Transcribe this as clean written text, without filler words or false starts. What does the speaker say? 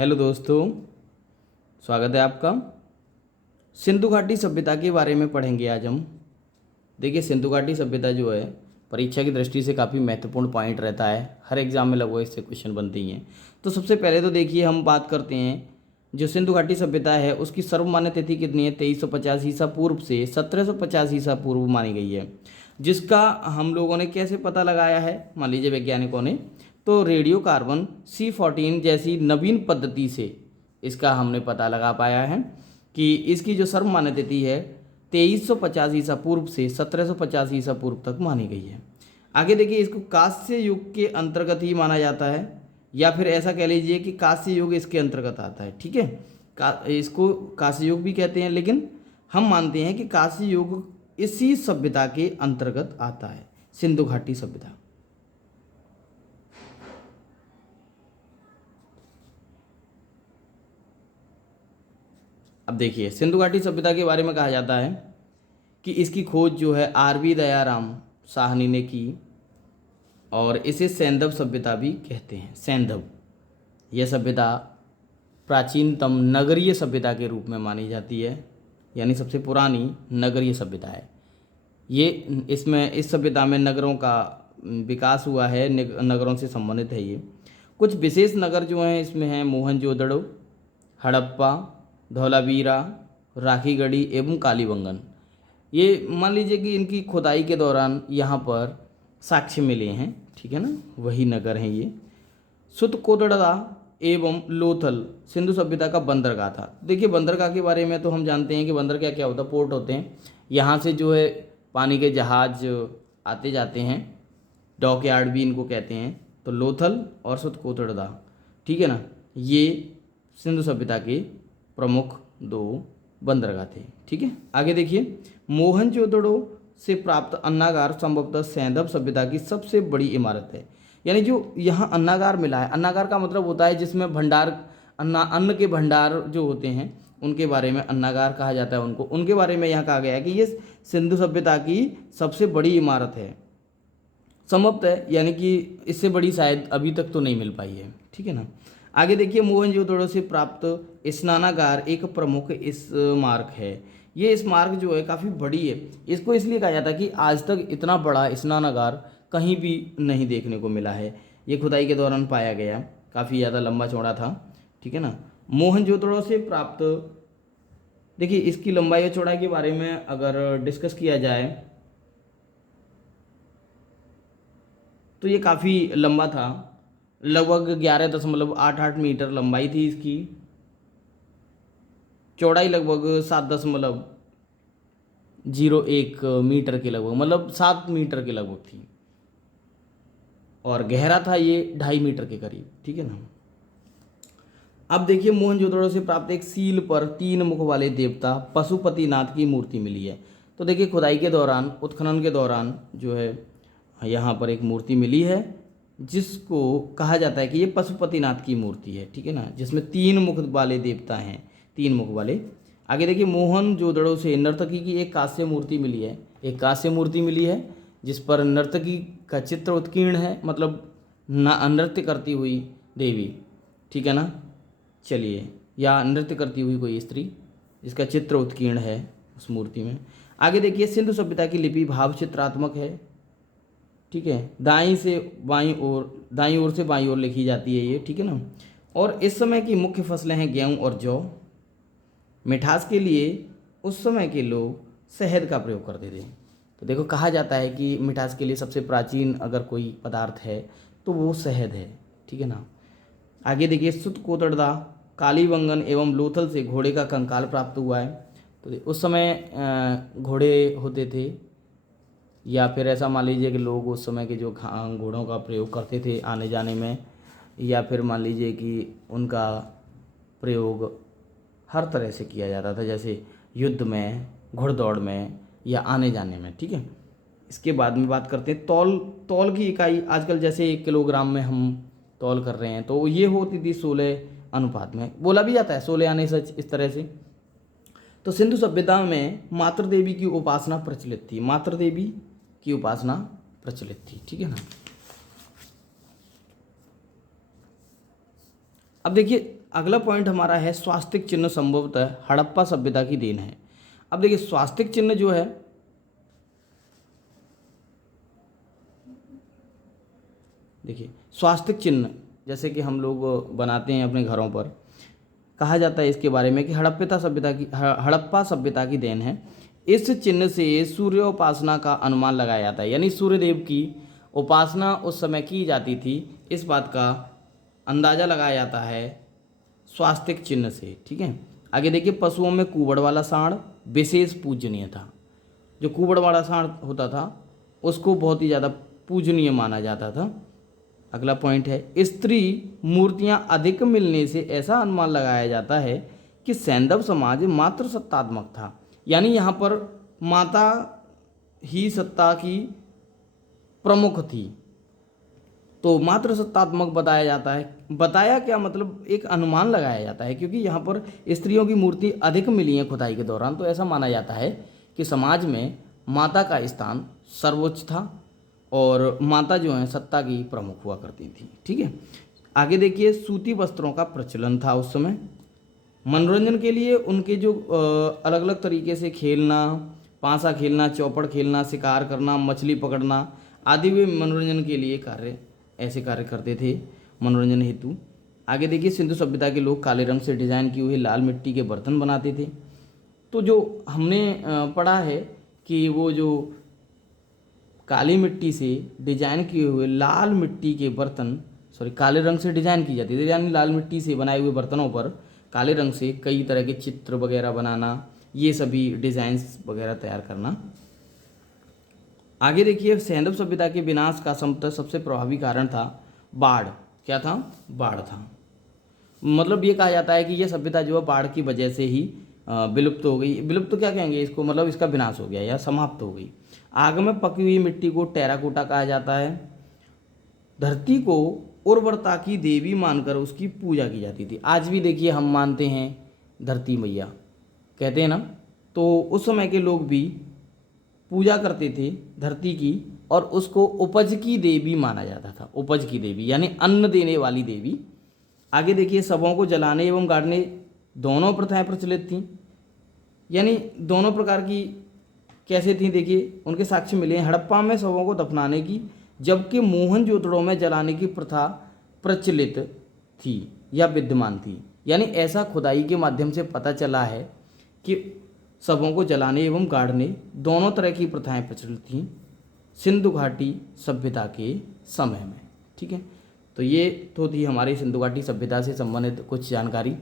Hello दोस्तों, स्वागत है आपका। सिंधु घाटी सभ्यता के बारे में पढ़ेंगे आज हम। देखिए, सिंधु घाटी सभ्यता जो है परीक्षा की दृष्टि से काफ़ी महत्वपूर्ण पॉइंट रहता है। हर एग्जाम में लगभग इससे क्वेश्चन बनते ही हैं। तो सबसे पहले तो देखिए, हम बात करते हैं जो सिंधु घाटी सभ्यता है उसकी सर्वमान्य तिथि कितनी है। 2350 ईसा पूर्व से 1750 ईसा पूर्व मानी गई है। जिसका हम लोगों ने कैसे पता लगाया है, मान लीजिए वैज्ञानिकों ने, तो रेडियो कार्बन C14 जैसी नवीन पद्धति से इसका हमने पता लगा पाया है कि इसकी जो सर्वमान्य तिथि है 2350 ईसा पूर्व से 1750 ईसा पूर्व तक मानी गई है। आगे देखिए, इसको कांस्य युग के अंतर्गत ही माना जाता है, या फिर ऐसा कह लीजिए कि कांस्य युग इसके अंतर्गत आता है। ठीक है, इसको कांस्य युग भी कहते हैं, लेकिन हम मानते हैं कि कांस्य युग इसी सभ्यता के अंतर्गत आता है, सिंधु घाटी सभ्यता। अब देखिए, सिंधु घाटी सभ्यता के बारे में कहा जाता है कि इसकी खोज जो है RV दयाराम साहनी ने की, और इसे सैंधव सभ्यता भी कहते हैं। सैंधव यह सभ्यता प्राचीनतम नगरीय सभ्यता के रूप में मानी जाती है, यानी सबसे पुरानी नगरीय सभ्यता है ये। इस सभ्यता में नगरों का विकास हुआ है, नगरों से संबंधित है ये। कुछ विशेष नगर जो हैं इसमें हैं मोहनजोदड़ो, हड़प्पा, धौलावीरा, राखीगढ़ी एवं कालीबंगन। ये मान लीजिए कि इनकी खुदाई के दौरान यहाँ पर साक्ष्य मिले हैं, ठीक है ना, वही नगर हैं ये। सुतकोटड़ा एवं लोथल सिंधु सभ्यता का बंदरगाह था। देखिए, बंदरगाह के बारे में तो हम जानते हैं कि बंदरगाह क्या होता है, पोर्ट होते हैं। यहाँ से जो है पानी के जहाज आते जाते हैं, डॉक यार्ड भी इनको कहते हैं। तो लोथल और सुतकोटड़ा, ठीक है ना, ये सिंधु सभ्यता के प्रमुख दो बंदरगाह थे। ठीक है, आगे देखिए, मोहनजोदड़ो से प्राप्त अन्नागार संभवतः सैंधव सभ्यता की सबसे बड़ी इमारत है। यानी जो यहाँ अन्नागार मिला है, अन्नागार का मतलब होता है जिसमें भंडार, अन्न के भंडार जो होते हैं उनके बारे में अन्नागार कहा जाता है उनको। उनके बारे में यहाँ कहा गया है कि ये सिंधु सभ्यता की सबसे बड़ी इमारत है संभवतः, यानी कि इससे बड़ी शायद अभी तक तो नहीं मिल पाई है। ठीक है ना, आगे देखिए, मोहनजोदड़ो से प्राप्त स्नानागार एक प्रमुख स्मारक है। ये स्मारक जो है काफ़ी बड़ी है। इसको इसलिए कहा जाता है कि आज तक इतना बड़ा स्नानागार कहीं भी नहीं देखने को मिला है। ये खुदाई के दौरान पाया गया, काफ़ी ज़्यादा लंबा चौड़ा था। ठीक है ना, मोहनजोदड़ो से प्राप्त, देखिए इसकी लंबाई और चौड़ाई के बारे में अगर डिस्कस किया जाए तो ये काफ़ी लंबा था। लगभग 11.88 मीटर लंबाई थी इसकी, चौड़ाई लगभग 7.01 मीटर के लगभग, मतलब 7 मीटर के लगभग थी, और गहरा था ये 2.5 मीटर के करीब। ठीक है ना, अब देखिए, मोहनजोदड़ो से प्राप्त एक सील पर 3 मुख वाले देवता पशुपतिनाथ की मूर्ति मिली है। तो देखिए, खुदाई के दौरान, उत्खनन के दौरान जो है यहाँ पर एक मूर्ति मिली है जिसको कहा जाता है कि ये पशुपतिनाथ की मूर्ति है। ठीक है ना, जिसमें 3 मुख वाले देवता हैं, 3 मुख वाले। आगे देखिए, मोहनजोदड़ो से नर्तकी की एक कांस्य मूर्ति मिली है। एक कांस्य मूर्ति मिली है जिस पर नर्तकी का चित्र उत्कीर्ण है, मतलब नृत्य करती हुई देवी। ठीक है ना, चलिए, या नृत्य करती हुई कोई स्त्री जिसका चित्र उत्कीर्ण है उस मूर्ति में। आगे देखिए, सिंधु सभ्यता की लिपि भाव चित्रात्मक है। ठीक है, दाईं ओर से बाईं ओर लिखी जाती है ये। ठीक है ना, और इस समय की मुख्य फसलें हैं गेहूं और जौ। मिठास के लिए उस समय के लोग शहद का प्रयोग करते थे। तो देखो, कहा जाता है कि मिठास के लिए सबसे प्राचीन अगर कोई पदार्थ है तो वो शहद है। ठीक है ना, आगे देखिए, सुतकोटड़ा, कालीबंगन एवं लोथल से घोड़े का कंकाल प्राप्त हुआ है। तो उस समय घोड़े होते थे, या फिर ऐसा मान लीजिए कि लोग उस समय के जो घोड़ों का प्रयोग करते थे आने जाने में, या फिर मान लीजिए कि उनका प्रयोग हर तरह से किया जाता था, जैसे युद्ध में, घुड़दौड़ में, या आने जाने में। ठीक है, इसके बाद में बात करते हैं तौल। तौल की इकाई आजकल जैसे 1 किलोग्राम में हम तौल कर रहे हैं, तो ये होती थी 16 अनुपात में, बोला भी जाता है 16 आने सच, इस तरह से। तो सिंधु सभ्यता में मातृ देवी की उपासना प्रचलित थी, मातृ देवी की उपासना प्रचलित थी। ठीक है ना, अब देखिए, अगला पॉइंट हमारा है स्वास्तिक चिन्ह संभवतः हड़प्पा सभ्यता की देन है। अब देखिए स्वास्तिक चिन्ह जो है, देखिए स्वास्तिक चिन्ह जैसे कि हम लोग बनाते हैं अपने घरों पर, कहा जाता है इसके बारे में कि हड़प्पा सभ्यता की देन है। इस चिन्ह से सूर्य उपासना का अनुमान लगाया जाता है, यानी सूर्यदेव की उपासना उस समय की जाती थी, इस बात का अंदाज़ा लगाया जाता है स्वास्तिक चिन्ह से। ठीक है, आगे देखिए पशुओं में कुबड़ वाला सांड विशेष पूजनीय था। जो कुबड़ वाला सांड होता था उसको बहुत ही ज़्यादा पूजनीय माना जाता था। अगला पॉइंट है स्त्री मूर्तियां अधिक मिलने से ऐसा अनुमान लगाया जाता है कि सैंधव समाज मातृ सत्तात्मक था, यानी यहाँ पर माता ही सत्ता की प्रमुख थी, तो मातृ सत्तात्मक बताया जाता है। बताया क्या मतलब, एक अनुमान लगाया जाता है, क्योंकि यहाँ पर स्त्रियों की मूर्ति अधिक मिली है खुदाई के दौरान, तो ऐसा माना जाता है कि समाज में माता का स्थान सर्वोच्च था और माता जो है सत्ता की प्रमुख हुआ करती थी। ठीक है, आगे देखिए सूती वस्त्रों का प्रचलन था उस समय। मनोरंजन के लिए उनके जो अलग अलग तरीके से खेलना, पासा खेलना, चौपड़ खेलना, शिकार करना, मछली पकड़ना आदि वे मनोरंजन के लिए ऐसे कार्य करते थे मनोरंजन हेतु। आगे देखिए सिंधु सभ्यता के लोग काले रंग से डिजाइन किए हुए लाल मिट्टी के बर्तन बनाते थे। तो जो हमने पढ़ा है कि वो जो काली मिट्टी से डिजाइन किए हुए लाल मिट्टी के बर्तन, काले रंग से डिजाइन की जाती थी, यानी लाल मिट्टी से बनाए हुए बर्तनों पर काले रंग से कई तरह के चित्र वगैरह बनाना, ये सभी डिजाइंस वगैरह तैयार करना। आगे देखिए सैंधव सभ्यता के विनाश का संभवतः सबसे प्रभावी कारण था बाढ़। क्या था? बाढ़ था। मतलब ये कहा जाता है कि यह सभ्यता जो है बाढ़ की वजह से ही विलुप्त हो गई। विलुप्त क्या कहेंगे इसको, मतलब इसका विनाश हो गया या समाप्त हो गई। आग में पकी हुई मिट्टी को टेराकोटा कहा जाता है। धरती को उर्वरता की देवी मानकर उसकी पूजा की जाती थी। आज भी देखिए हम मानते हैं धरती मैया, कहते हैं ना, तो उस समय के लोग भी पूजा करते थे धरती की और उसको उपज की देवी माना जाता था। उपज की देवी यानी अन्न देने वाली देवी। आगे देखिए शवों को जलाने एवं गाड़ने दोनों प्रथाएं प्रचलित थीं, यानी दोनों प्रकार की कैसे थी देखिए उनके साक्ष्य मिले हैं। हड़प्पा में शवों को दफनाने की, जबकि मोहनजोदड़ो में जलाने की प्रथा प्रचलित थी या विद्यमान थी। यानी ऐसा खुदाई के माध्यम से पता चला है कि शवों को जलाने एवं गाड़ने दोनों तरह की प्रथाएं प्रचलित थीं सिंधु घाटी सभ्यता के समय में। ठीक है, तो ये तो थी हमारी सिंधु घाटी सभ्यता से संबंधित कुछ जानकारी।